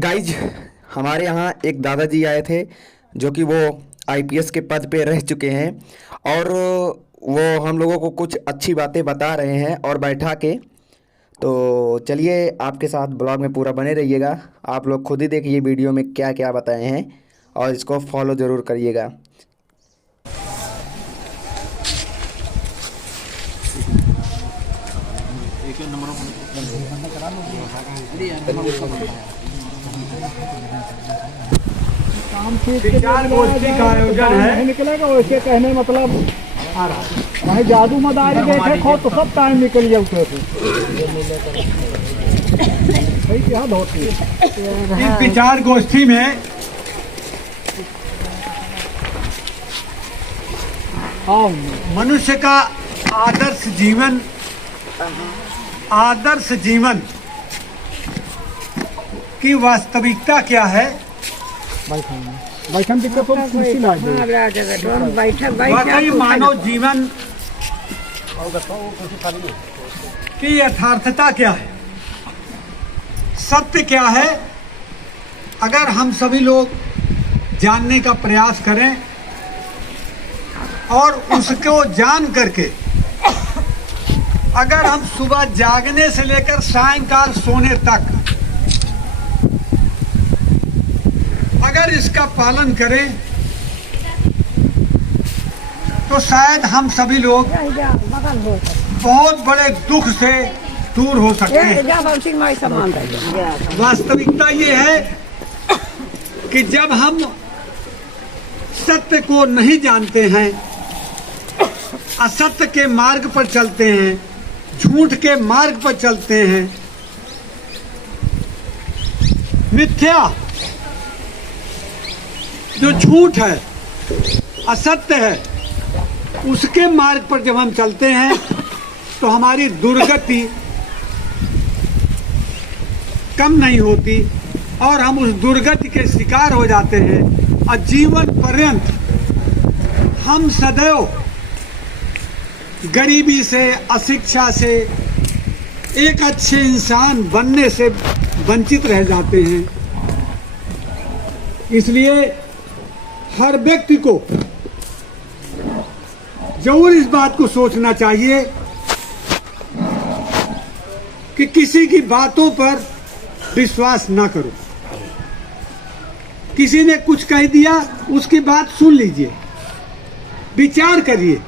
Guys, हमारे यहाँ एक दादाजी आए थे जो कि वो आईपीएस के पद पे रह चुके हैं और वो हम लोगों को कुछ अच्छी बातें बता रहे हैं और बैठा के। तो चलिए, आपके साथ ब्लॉग में पूरा बने रहिएगा। आप लोग खुद ही देखिए वीडियो में क्या क्या बताए हैं और इसको फॉलो ज़रूर करिएगा। विचार गोष्ठी का आयोजन है। निकलेगा वैसे कहने मतलब आ रहा है। वही जादू मदारी देखे खो तो सब टाइम निकल गया उसे। इस विचार गोष्ठी में मनुष्य का आदर्श जीवन की वास्तविकता क्या है, वाकई मानव जीवन की यथार्थता क्या है, सत्य क्या है। अगर हम सभी लोग जानने का प्रयास करें और उसको जान करके अगर हम सुबह जागने से लेकर सायंकाल सोने तक अगर इसका पालन करें तो शायद हम सभी लोग बहुत बड़े दुख से दूर हो सकते हैं। वास्तविकता ये है कि जब हम सत्य को नहीं जानते हैं, असत्य के मार्ग पर चलते हैं, झूठ के मार्ग पर चलते हैं, मिथ्या जो झूठ है, असत्य है, उसके मार्ग पर जब हम चलते हैं तो हमारी दुर्गति कम नहीं होती और हम उस दुर्गति के शिकार हो जाते हैं और जीवन पर्यंत हम सदैव गरीबी से, अशिक्षा से, एक अच्छे इंसान बनने से वंचित रह जाते हैं। इसलिए हर व्यक्ति को जरूर इस बात को सोचना चाहिए कि किसी की बातों पर विश्वास ना करो। किसी ने कुछ कह दिया, उसकी बात सुन लीजिए, विचार करिए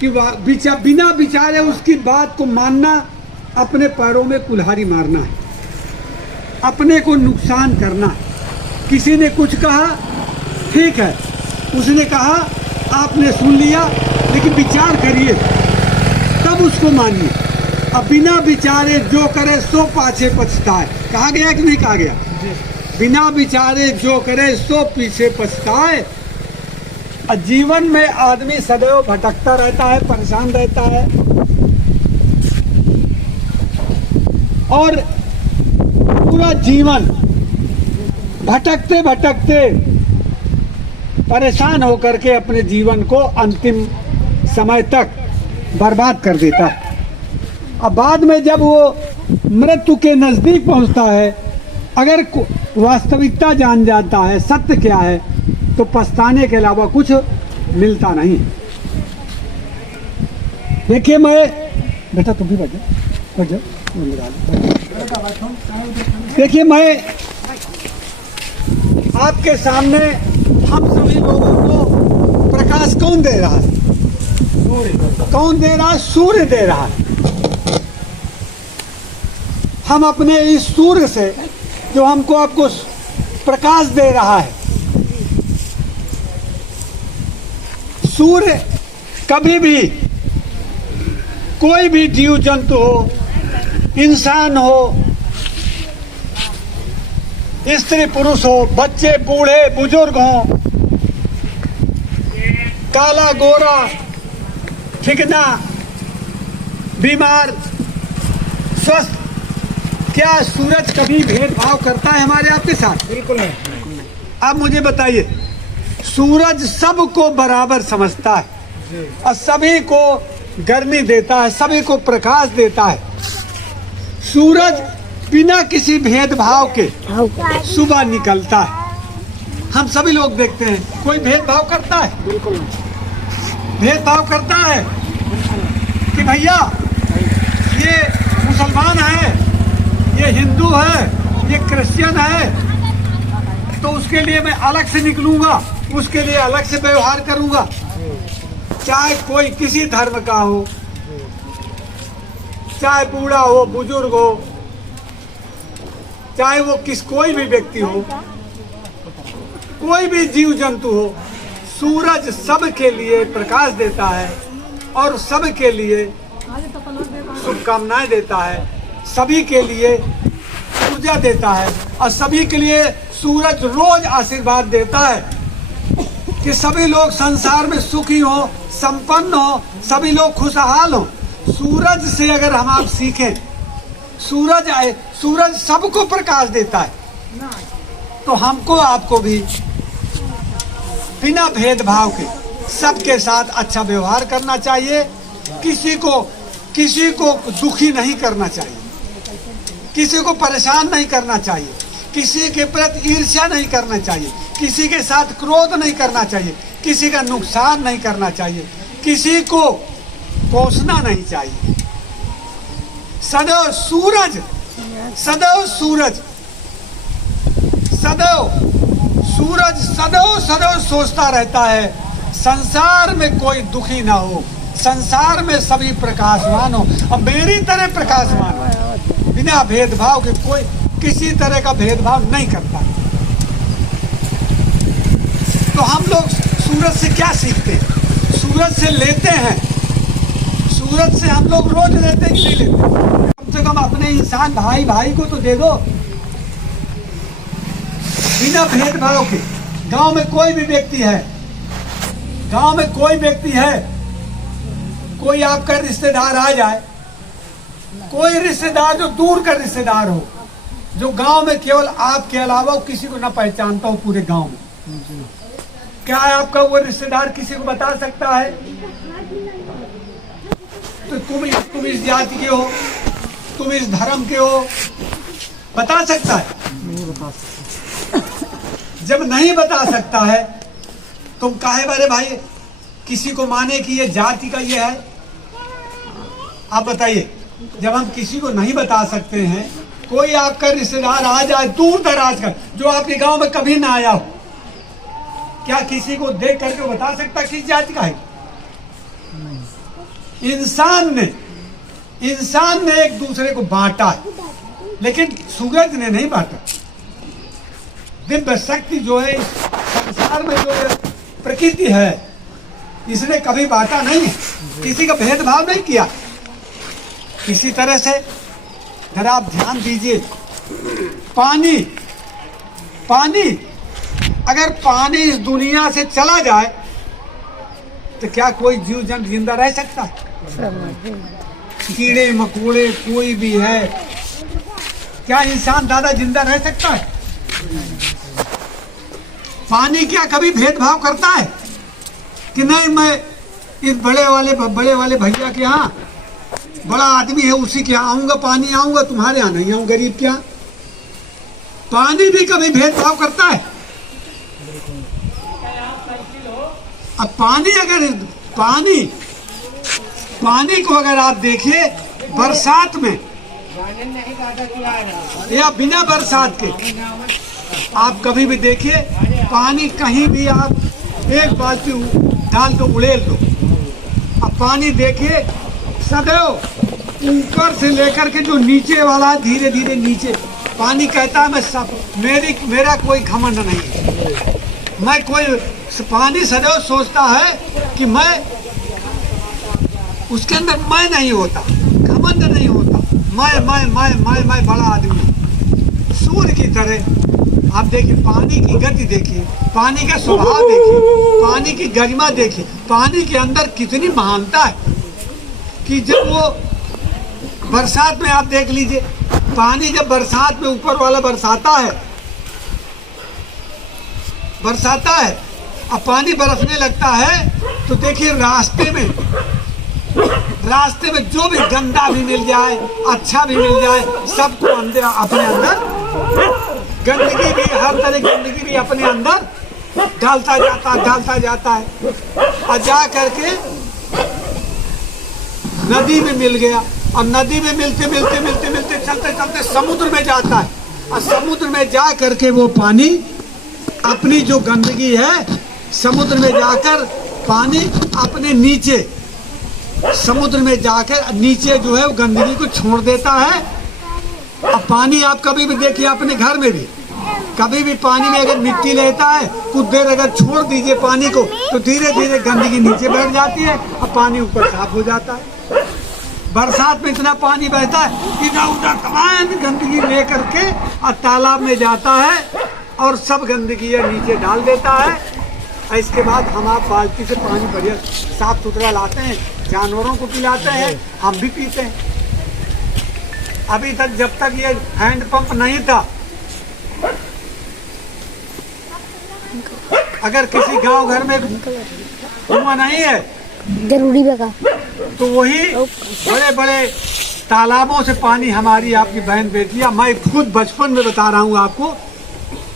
कि बिना विचारे उसकी बात को मानना अपने पैरों में कुल्हाड़ी मारना है, अपने को नुकसान करना है। किसी ने कुछ कहा, ठीक है, उसने कहा, आपने सुन लिया, लेकिन विचार करिए तब उसको मानिए। अब बिना विचारे जो करे सो पाछे पछताए, कहा गया कि नहीं कहा गया? बिना विचारे जो करे सो पीछे पछताए। जीवन में आदमी सदैव भटकता रहता है, परेशान रहता है और पूरा जीवन भटकते भटकते परेशान होकर के अपने जीवन को अंतिम समय तक बर्बाद कर देता है। अब बाद में जब वो मृत्यु के नजदीक पहुंचता है, अगर वास्तविकता जान जाता है, सत्य क्या है, तो पछताने के अलावा कुछ मिलता नहीं। देखिए, मैं बेटा तुम भी बैठ जाओ। देखिए, मैं आपके सामने हम सभी लोगों को प्रकाश कौन दे रहा है? कौन दे रहा है? सूर्य दे रहा है। हम अपने इस सूर्य से जो हमको आपको प्रकाश दे रहा है, सूर्य कभी भी कोई भी जीव जंतु हो, इंसान हो, स्त्री पुरुष हो, बच्चे बूढ़े बुजुर्ग हो, काला गोरा, ठिकना, बीमार, स्वस्थ, क्या सूरज कभी भेदभाव करता है हमारे आपके साथ? बिल्कुल नहीं। अब मुझे बताइए, सूरज सबको बराबर समझता है और सभी को गर्मी देता है, सभी को प्रकाश देता है। सूरज बिना किसी भेदभाव के सुबह निकलता है। हम सभी लोग देखते हैं, कोई भेदभाव करता है? बिल्कुल भेदभाव करता है कि भैया ये मुसलमान है, ये हिंदू है, ये क्रिश्चियन है, तो उसके लिए मैं अलग से निकलूंगा, उसके लिए अलग से व्यवहार करूंगा। चाहे कोई किसी धर्म का हो, चाहे बूढ़ा हो, बुजुर्ग हो, चाहे वो कोई भी व्यक्ति हो, कोई भी जीव जंतु हो, सूरज सबके लिए प्रकाश देता है और सबके लिए शुभकामनाएं देता है, सभी के लिए ऊर्जा देता है और सभी के लिए सूरज रोज आशीर्वाद देता है कि सभी लोग संसार में सुखी हो, संपन्न हो, सभी लोग खुशहाल हो। सूरज से अगर हम आप सीखें, सूरज सबको प्रकाश देता है, तो हमको आपको भी बिना भेदभाव के सबके साथ अच्छा व्यवहार करना चाहिए। किसी को दुखी नहीं करना चाहिए, किसी को परेशान नहीं करना चाहिए, किसी के प्रति ईर्ष्या नहीं करना चाहिए, किसी के साथ क्रोध नहीं करना चाहिए, किसी का नुकसान नहीं करना चाहिए, किसी को कोसना नहीं चाहिए। सदैव सूरज सदैव सोचता रहता है संसार में कोई दुखी ना हो, संसार में सभी प्रकाशमान हो और मेरी तरह प्रकाशमान हो। बिना भेदभाव के कोई किसी तरह का भेदभाव नहीं करता। तो हम लोग सूरज से क्या सीखते हैं? सूरज से लेते हैं, सूरज से हम लोग रोज लेते हैं कि नहीं लेते? कम से कम अपने इंसान भाई को तो दे दो। बिना भेदभाव के गांव में कोई भी व्यक्ति है, गांव में कोई व्यक्ति है, कोई आपका रिश्तेदार आ जाए, कोई रिश्तेदार जो दूर का रिश्तेदार हो, जो गांव में केवल आपके अलावा किसी को न पहचानता हो पूरे गांव में, क्या आपका वो रिश्तेदार किसी को बता सकता है? तो तुम इस जाति के हो, तुम इस धर्म के हो, बता सकता है? नहीं बता सकते। जब नहीं बता सकता है, तुम काहे बारे भाई किसी को माने कि ये जाति का ये है? आप बताइए, जब हम किसी को नहीं बता सकते हैं, कोई आपका रिश्तेदार आ जाए दूर दराज का, जो आपके गांव में कभी ना आया हो, क्या किसी को देख करके बता सकता किस जाति का है? इंसान ने एक दूसरे को बांटा है, लेकिन सूरज ने नहीं बांटा। दिव्य शक्ति जो है इस संसार में, जो है प्रकृति है, इसने कभी बांटा नहीं है, किसी का भेदभाव नहीं किया किसी तरह से। जरा आप ध्यान दीजिए, पानी अगर पानी इस दुनिया से चला जाए तो क्या कोई जीव जंतु जिंदा रह सकता है? कीड़े मकोड़े कोई भी है, क्या इंसान दादा जिंदा रह सकता है? पानी क्या कभी भेदभाव करता है कि नहीं मैं इस बड़े वाले भैया के यहाँ, बड़ा आदमी है उसी के यहाँ आऊंगा, पानी आऊंगा, तुम्हारे यहाँ नहीं आऊंगा गरीब के यहाँ? पानी भी कभी भेदभाव करता है? अब पानी को अगर आप देखिए बरसात में या बिना बरसात के, आप कभी भी देखिए पानी कहीं भी आप एक बाल्टी डाल तो उड़ेल दो। अब पानी देखिए सदैव ऊपर से लेकर के जो नीचे वाला धीरे धीरे नीचे, पानी कहता है मैं सब मेरा कोई घमंड नहीं है, मैं कोई, पानी सदैव सोचता है कि मैं, उसके अंदर मैं नहीं होता, घमंड नहीं होता, मैं बड़ा आदमी हूँ। सूर्य की तरह आप देखिए, पानी की गति देखिए, पानी का स्वभाव देखिए, पानी की गरिमा देखिए, पानी के अंदर कितनी महानता है कि जब वो बरसात में आप देख लीजिए, पानी जब बरसात में ऊपर वाला बरसाता है, अब पानी बरसने लगता है तो देखिए रास्ते में रास्ते में जो भी गंदा भी मिल जाए, अच्छा भी मिल जाए, सबको अंदर अपने अंदर गंदगी भी, हर तरह की गंदगी भी अपने अंदर डालता जाता है और जा करके नदी में मिल गया। और नदी में मिलते चलते समुद्र में जाता है और समुद्र में जा करके वो पानी अपनी जो गंदगी है समुद्र में जाकर पानी अपने नीचे समुद्र में जाकर नीचे जो है वो गंदगी को छोड़ देता है। अब पानी आप कभी भी देखिए अपने घर में भी, कभी भी पानी में अगर मिट्टी लेता है कुछ देर अगर छोड़ दीजिए पानी को तो धीरे धीरे गंदगी नीचे बैठ जाती है और पानी ऊपर साफ हो जाता है। बरसात में इतना पानी बहता है, इधर उधर तमाम गंदगी ले करके और तालाब में जाता है और सब गंदगी नीचे डाल देता है। इसके बाद हम आप बाल्टी से पानी बढ़िया साफ सुथरा लाते हैं, जानवरों को पिलाते हैं, हम भी पीते हैं। अभी तक जब तक ये हैंडपंप नहीं था, अगर किसी गांव घर में कुआं नहीं है जरूरी बेगा तो वही बड़े बड़े तालाबों से पानी हमारी आपकी बहन बेटियां, मैं खुद बचपन में बता रहा हूँ आपको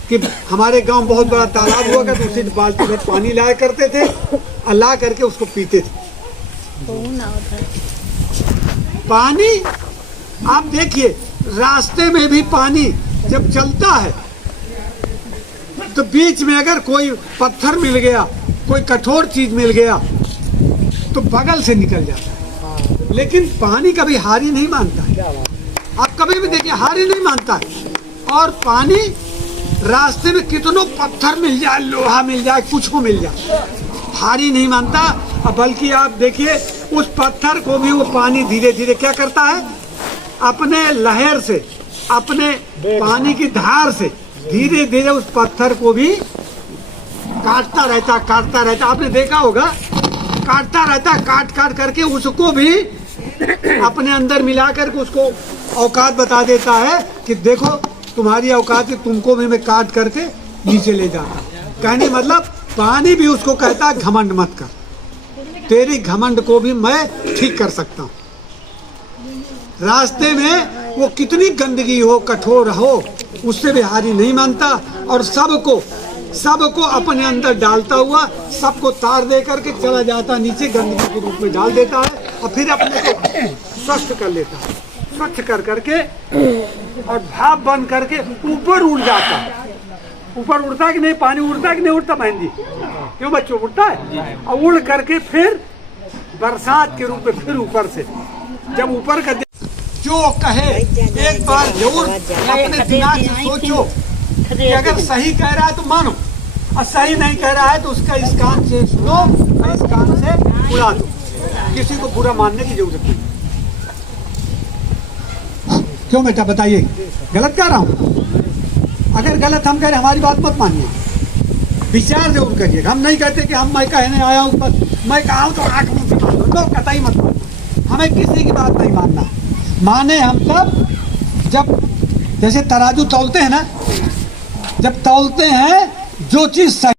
कि हमारे गांव बहुत बड़ा तालाब हुआ करता, उसी बाल्टी में पानी लाया करते थे और ला करके उसको पीते थे। पानी आप देखिए रास्ते में भी पानी जब चलता है तो बीच में अगर कोई पत्थर मिल गया, कोई कठोर चीज मिल गया तो बगल से निकल जाता है, लेकिन पानी कभी हार ही नहीं मानता है। आप कभी भी देखिए हार ही नहीं मानता है। और पानी रास्ते में कितनों पत्थर मिल जाए, लोहा मिल जाए, कुछ को मिल जाए, हार ही नहीं मानता। बल्कि आप देखिए उस पत्थर को भी वो पानी धीरे धीरे क्या करता है, अपने लहर से, अपने पानी की धार से धीरे धीरे उस पत्थर को भी काटता रहता। आपने देखा होगा काटता रहता, काट करके उसको भी अपने अंदर मिला करके उसको औकात बता देता है कि देखो तुम्हारी औकात है, तुमको भी मैं काट करके नीचे ले जाता। कहने मतलब पानी भी उसको कहता है घमंड मत कर, तेरी घमंड को भी मैं ठीक कर सकता हूँ। रास्ते में वो कितनी गंदगी हो, कठोर हो, उससे भी हारी नहीं मानता और सबको अपने अंदर डालता हुआ सबको तार दे करके चला जाता, नीचे गंदगी के रूप में डाल देता है और फिर अपने को स्वच्छ कर लेता है। स्वच्छ कर करके और भाप बन करके ऊपर उड़ जाता है। ऊपर उड़ता है कि नहीं, पानी उड़ता है कि नहीं उड़ता बहन जी, क्यों बच्चों उड़ता है। और उड़ करके फिर बरसात के रूप में फिर ऊपर से जब ऊपर का जो कहे एक बार जरूर अपने दिमाग से सोचो कि अगर सही कह रहा है तो मानो और सही नहीं कह रहा है तो उसका इस कान से सुनो और इस कान से उड़ा दो। किसी को बुरा मानने की जरूरत नहीं। क्यों बेटा बताइए, गलत कह रहा हूँ? अगर गलत हम कह रहे हमारी बात मत मानिए, विचार जरूर करिए। हम नहीं कहते कि हम मैं कहने आया हूँ बस मैं कहा हूँ तो आँख मुँह से मान लो, तो कतई मत मानो। हमें किसी की बात नहीं मानना। माने हम तब जब जैसे तराजू तौलते हैं ना, जब तौलते हैं जो चीज़ सही